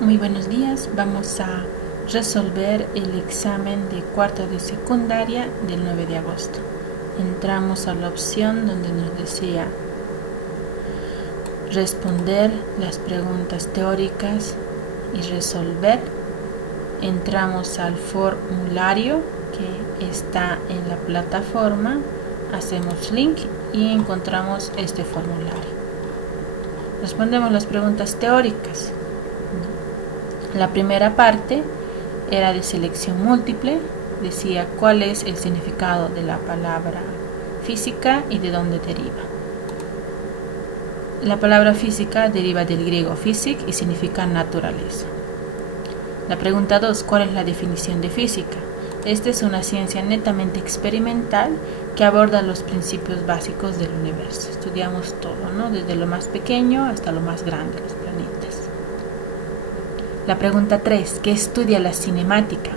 Muy buenos días, vamos a resolver el examen de cuarto de secundaria del 9 de agosto. Entramos a la opción donde nos decía responder las preguntas teóricas y resolver. Entramos al formulario que está en la plataforma, hacemos link y encontramos este formulario. Respondemos las preguntas teóricas. La primera parte era de selección múltiple, decía cuál es el significado de la palabra física y de dónde deriva. La palabra física deriva del griego physik y significa naturaleza. La pregunta 2, ¿cuál es la definición de física? Esta es una ciencia netamente experimental que aborda los principios básicos del universo. Estudiamos todo, ¿no? Desde lo más pequeño hasta lo más grande, los planetas. La pregunta 3, ¿qué estudia la cinemática?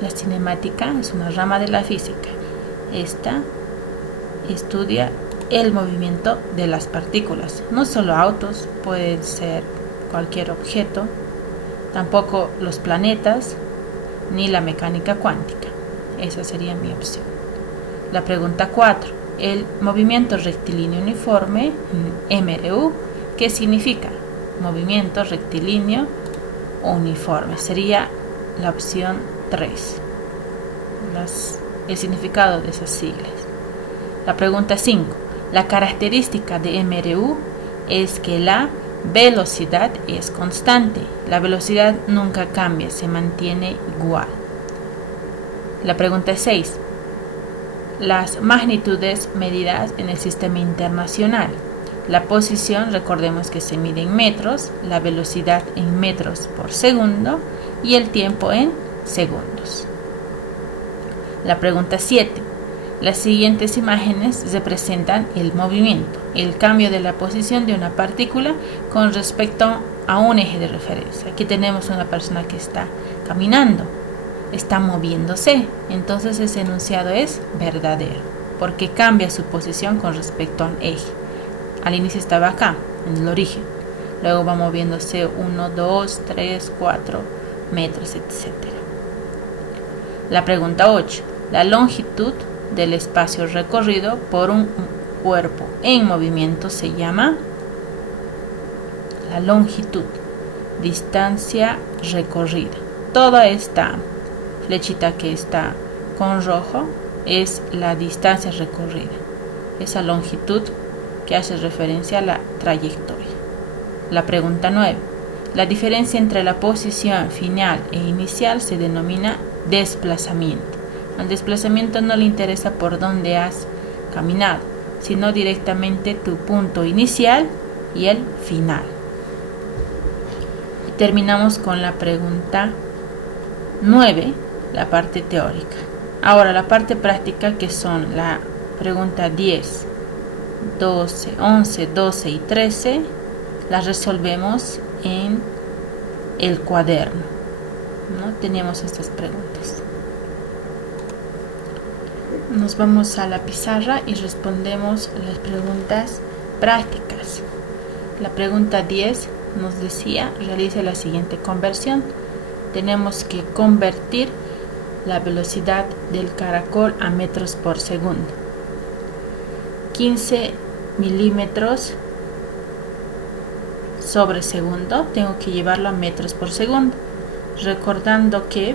La cinemática es una rama de la física. Esta estudia el movimiento de las partículas. No solo autos, pueden ser cualquier objeto, tampoco los planetas, ni la mecánica cuántica. Esa sería mi opción. La pregunta 4, el movimiento rectilíneo uniforme, MRU, ¿qué significa? Movimiento rectilíneo uniforme, sería la opción 3, el significado de esas siglas. La pregunta 5, la característica de MRU es que la velocidad es constante, la velocidad nunca cambia, se mantiene igual. La pregunta 6, las magnitudes medidas en el sistema internacional. La posición, recordemos que se mide en metros, la velocidad en metros por segundo y el tiempo en segundos. La pregunta 7. Las siguientes imágenes representan el movimiento, el cambio de la posición de una partícula con respecto a un eje de referencia. Aquí tenemos una persona que está caminando, está moviéndose, entonces ese enunciado es verdadero, porque cambia su posición con respecto a un eje. Al inicio estaba acá, en el origen. Luego va moviéndose 1, 2, 3, 4 metros, etc. La pregunta 8. La longitud del espacio recorrido por un cuerpo en movimiento se llama la longitud, distancia recorrida. Toda esta flechita que está con rojo es la distancia recorrida. Esa longitud que hace referencia a la trayectoria. La pregunta 9. La diferencia entre la posición final e inicial se denomina desplazamiento. Al desplazamiento no le interesa por dónde has caminado, sino directamente tu punto inicial y el final. Y terminamos con la pregunta 9, la parte teórica. Ahora la parte práctica, que son la pregunta 10, 12, 11, 12 y 13, las resolvemos en el cuaderno, ¿no? Teníamos estas preguntas. Nos vamos a la pizarra y respondemos las preguntas prácticas. La pregunta 10 nos decía, realice la siguiente conversión. Tenemos que convertir la velocidad del caracol a metros por segundo. 15 milímetros sobre segundo, tengo que llevarlo a metros por segundo, recordando que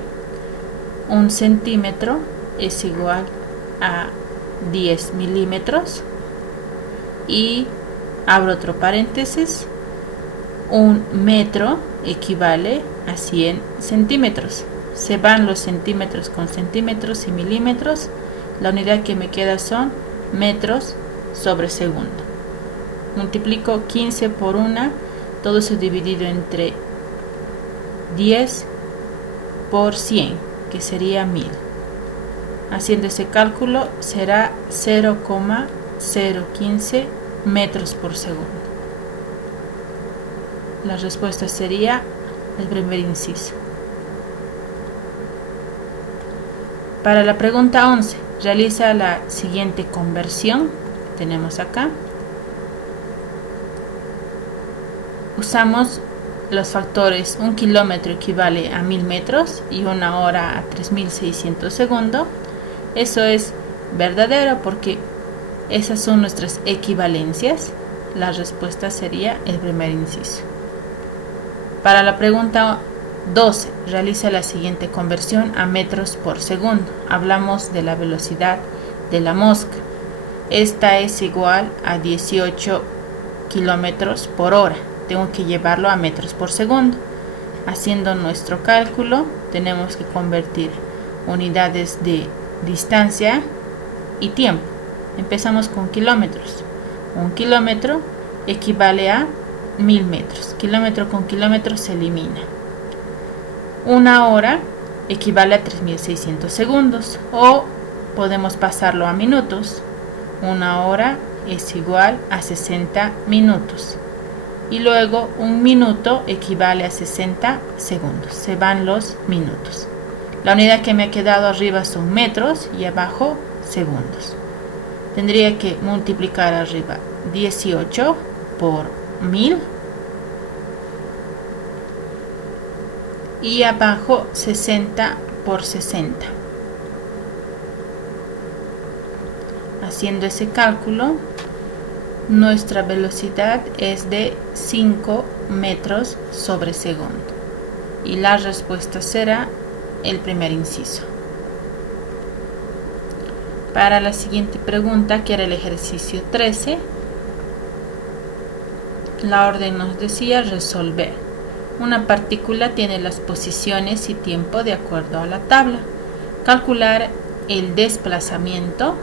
un centímetro es igual a 10 milímetros y abro otro paréntesis, un metro equivale a 100 centímetros. Se van los centímetros con centímetros y milímetros, la unidad que me queda son metros sobre segundo. Multiplico 15 por 1, todo eso dividido entre 10 por 100, que sería 1000. Haciendo ese cálculo será 0,015 metros por segundo. La respuesta sería el primer inciso. Para la pregunta 11, realiza la siguiente conversión. Tenemos acá. Usamos los factores 1 kilómetro equivale a 1000 metros y 1 hora a 3600 segundos, eso es verdadero porque esas son nuestras equivalencias. La respuesta sería el primer inciso. Para la pregunta 12, realiza la siguiente conversión a metros por segundo. Hablamos de la velocidad de la mosca. Esta es igual a 18 kilómetros por hora. Tengo que llevarlo a metros por segundo. Haciendo nuestro cálculo, tenemos que convertir unidades de distancia y tiempo. Empezamos con kilómetros. 1 kilómetro equivale a 1000 metros. Kilómetro con kilómetro se elimina. 1 hora equivale a 3600 segundos. O podemos pasarlo a minutos. 1 hora es igual a 60 minutos. Y luego 1 minuto equivale a 60 segundos. Se van los minutos. La unidad que me ha quedado arriba son metros y abajo segundos. Tendría que multiplicar arriba 18 por 1000 y abajo 60 por 60. Haciendo ese cálculo, nuestra velocidad es de 5 metros sobre segundo y la respuesta será el primer inciso. Para la siguiente pregunta, que era el ejercicio 13, la orden nos decía resolver. Una partícula tiene las posiciones y tiempo de acuerdo a la tabla. Calcular el desplazamiento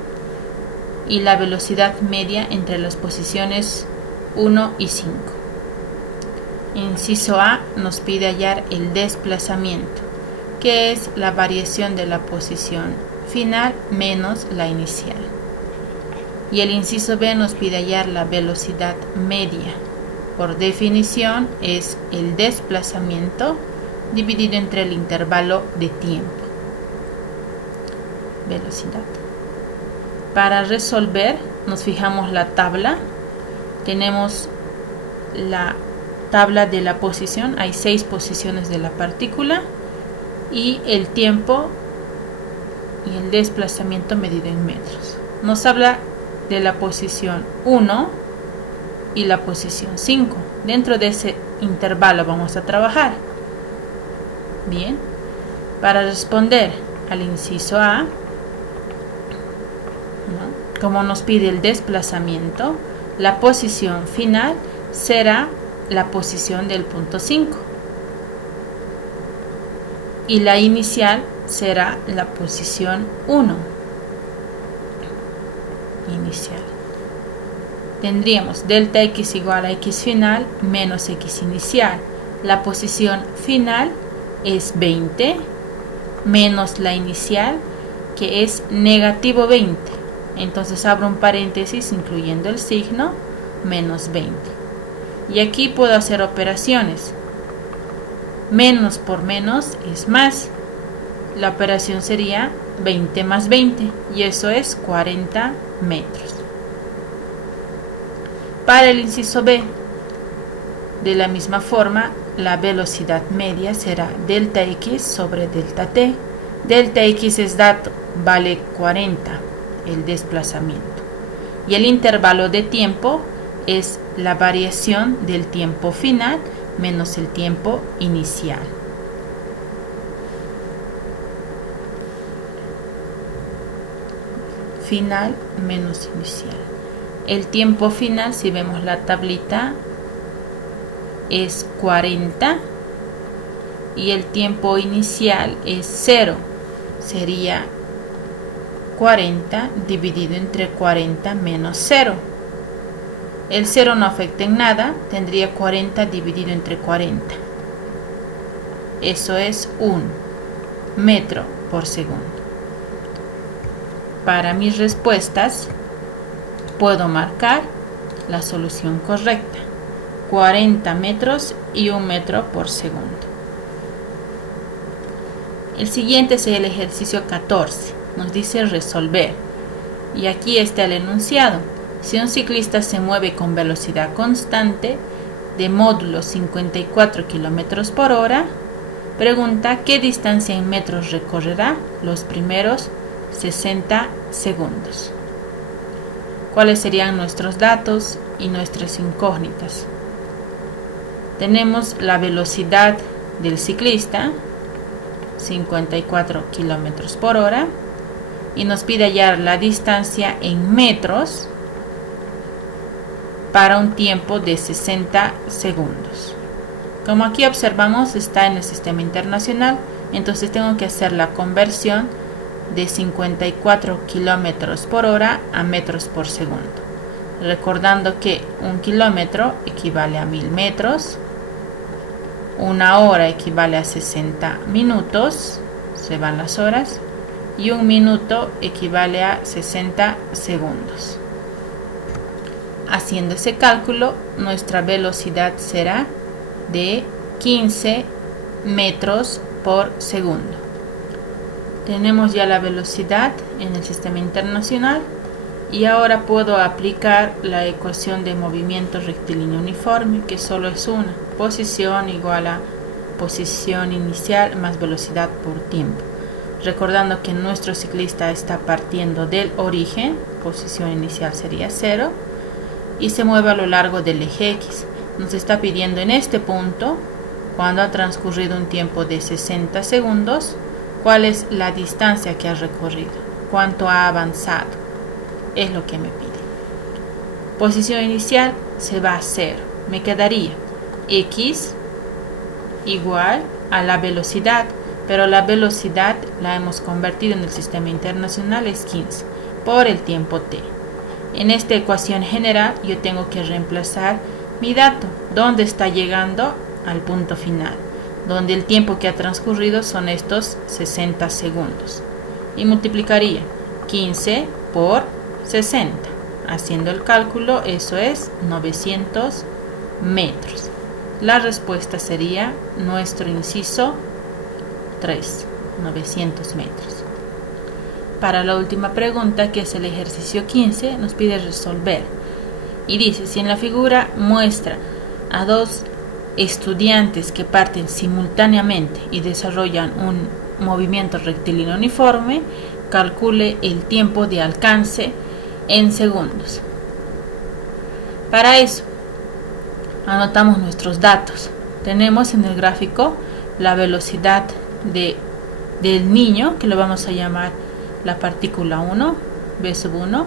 y la velocidad media entre las posiciones 1 y 5. Inciso A nos pide hallar el desplazamiento, que es la variación de la posición final menos la inicial. Y el inciso B nos pide hallar la velocidad media. Por definición es el desplazamiento dividido entre el intervalo de tiempo. Velocidad. Para resolver nos fijamos la tabla. Tenemos la tabla de la posición. Hay 6 posiciones de la partícula y el tiempo y el desplazamiento medido en metros. Nos habla de la posición 1 y la posición 5. Dentro de ese intervalo vamos a trabajar. Bien, para responder al inciso A, ¿no? Como nos pide el desplazamiento, la posición final será la posición del punto 5 y la inicial será la posición 1 inicial. Tendríamos delta x igual a x final menos x inicial. La posición final es 20 menos la inicial, que es negativo 20. Entonces abro un paréntesis incluyendo el signo menos 20. Y aquí puedo hacer operaciones. Menos por menos es más. La operación sería 20 más 20 y eso es 40 metros. Para el inciso B, de la misma forma, la velocidad media será delta x sobre delta t. Delta x es dato, vale 40, el desplazamiento. Y el intervalo de tiempo es la variación del tiempo final menos el tiempo inicial. Final menos inicial. El tiempo final, si vemos la tablita, es 40 y el tiempo inicial es 0. Sería 40 dividido entre 40 menos 0. El 0 no afecta en nada, tendría 40 dividido entre 40. Eso es 1 metro por segundo. Para mis respuestas puedo marcar la solución correcta: 40 metros y 1 metro por segundo. El siguiente es el ejercicio 14. Nos dice resolver. Y aquí está el enunciado. Si un ciclista se mueve con velocidad constante, de módulo 54 km por hora, pregunta qué distancia en metros recorrerá los primeros 60 segundos. ¿Cuáles serían nuestros datos y nuestras incógnitas? Tenemos la velocidad del ciclista, 54 km por hora, y nos pide hallar la distancia en metros para un tiempo de 60 segundos. Como aquí observamos, está en el sistema internacional, entonces tengo que hacer la conversión de 54 km por hora a metros por segundo. Recordando que un kilómetro equivale a 1000 metros, una hora equivale a 60 minutos, se van las horas, y un minuto equivale a 60 segundos. Haciendo ese cálculo, nuestra velocidad será de 15 metros por segundo. Tenemos ya la velocidad en el sistema internacional y ahora puedo aplicar la ecuación de movimiento rectilíneo uniforme, que solo es una: posición igual a posición inicial más velocidad por tiempo. Recordando que nuestro ciclista está partiendo del origen, posición inicial sería 0, y se mueve a lo largo del eje X. Nos está pidiendo en este punto, cuando ha transcurrido un tiempo de 60 segundos, cuál es la distancia que ha recorrido, cuánto ha avanzado, es lo que me pide. Posición inicial se va a 0, me quedaría X igual a la velocidad, pero la velocidad la hemos convertido en el sistema internacional, es 15, por el tiempo t. En esta ecuación general yo tengo que reemplazar mi dato, donde está llegando al punto final, donde el tiempo que ha transcurrido son estos 60 segundos. Y multiplicaría 15 por 60. Haciendo el cálculo, eso es 900 metros. La respuesta sería nuestro inciso 3, 900 metros. Para la última pregunta, que es el ejercicio 15, nos pide resolver. Y dice, si en la figura muestra a dos estudiantes que parten simultáneamente y desarrollan un movimiento rectilíneo uniforme, calcule el tiempo de alcance en segundos. Para eso, anotamos nuestros datos. Tenemos en el gráfico la velocidad del niño, que lo vamos a llamar la partícula 1, v1,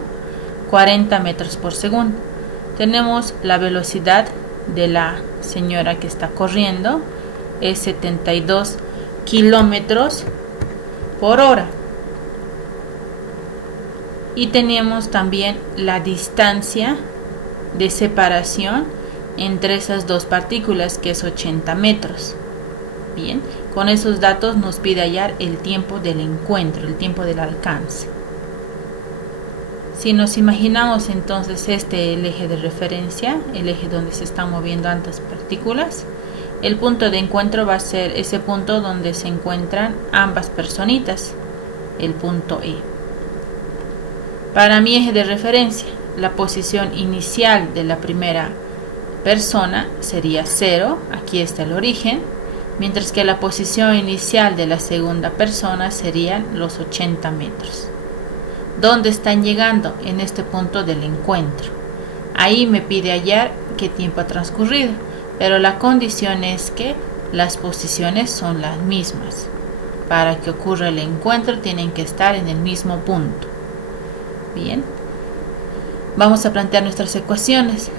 40 metros por segundo. Tenemos la velocidad de la señora que está corriendo, es 72 kilómetros por hora. Y tenemos también la distancia de separación entre esas dos partículas, que es 80 metros. Bien, con esos datos nos pide hallar el tiempo del encuentro, el tiempo del alcance. Si nos imaginamos entonces el eje de referencia, el eje donde se están moviendo ambas partículas, el punto de encuentro va a ser ese punto donde se encuentran ambas personitas, el punto E. Para mi eje de referencia, la posición inicial de la primera persona sería 0, aquí está el origen, mientras que la posición inicial de la segunda persona serían los 80 metros. ¿Dónde están llegando? En este punto del encuentro. Ahí me pide hallar qué tiempo ha transcurrido, pero la condición es que las posiciones son las mismas. Para que ocurra el encuentro tienen que estar en el mismo punto. Bien, vamos a plantear nuestras ecuaciones,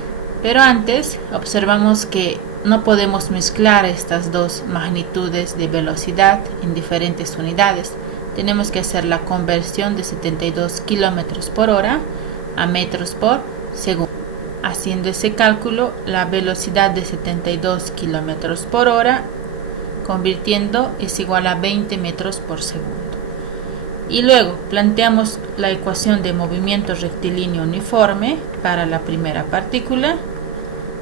pero antes observamos que no podemos mezclar estas dos magnitudes de velocidad en diferentes unidades. Tenemos que hacer la conversión de 72 kilómetros por hora a metros por segundo. Haciendo ese cálculo, la velocidad de 72 kilómetros por hora convirtiendo es igual a 20 metros por segundo. Y luego planteamos la ecuación de movimiento rectilíneo uniforme para la primera partícula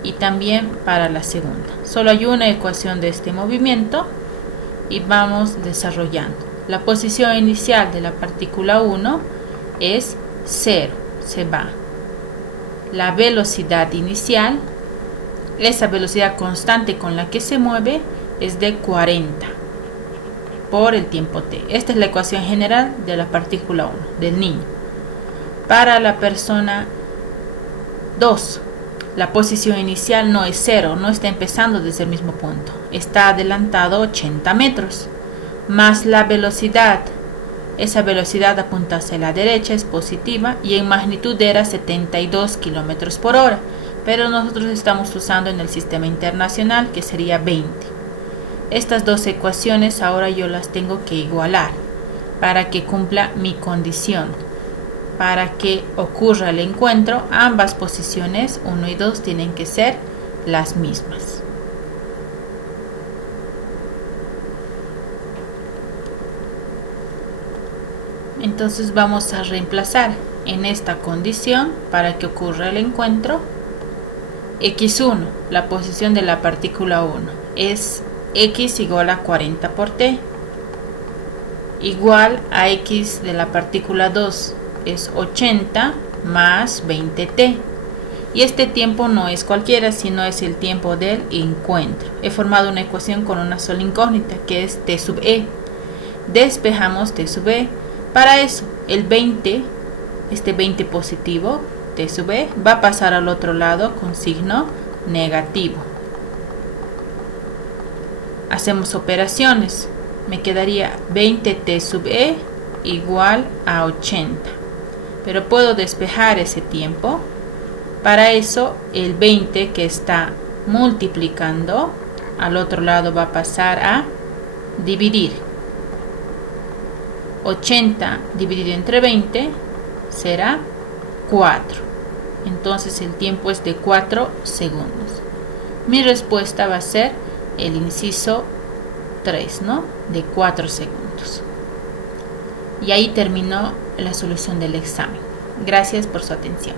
y también para la segunda. Solo hay una ecuación de este movimiento y vamos desarrollando. La posición inicial de la partícula 1 es 0, se va. La velocidad inicial esa velocidad constante con la que se mueve es de 40 por el tiempo t. Esta es la ecuación general de la partícula 1, del niño. Para la persona 2, la posición inicial no es 0, no está empezando desde el mismo punto. Está adelantado 80 metros, más la velocidad. Esa velocidad apunta hacia la derecha, es positiva, y en magnitud era 72 kilómetros por hora. Pero nosotros estamos usando en el sistema internacional, que sería 20. Estas dos ecuaciones ahora yo las tengo que igualar para que cumpla mi condición. Para que ocurra el encuentro, ambas posiciones 1 y 2 tienen que ser las mismas. Entonces vamos a reemplazar en esta condición para que ocurra el encuentro. X1, la posición de la partícula 1, es x igual a 40 por t, igual a x de la partícula 2, es 80 más 20t. Y este tiempo no es cualquiera, sino es el tiempo del encuentro. He formado una ecuación con una sola incógnita, que es t sub e. Despejamos t sub e. Para eso, el 20, este 20 positivo, t sub e, va a pasar al otro lado con signo negativo. Hacemos operaciones. Me quedaría 20t sub e igual a 80. Pero puedo despejar ese tiempo. Para eso, el 20 que está multiplicando, al otro lado va a pasar a dividir. 80 dividido entre 20 será 4. Entonces el tiempo es de 4 segundos. Mi respuesta va a ser el inciso 3, ¿no? De 4 segundos. Y ahí terminó la solución del examen. Gracias por su atención.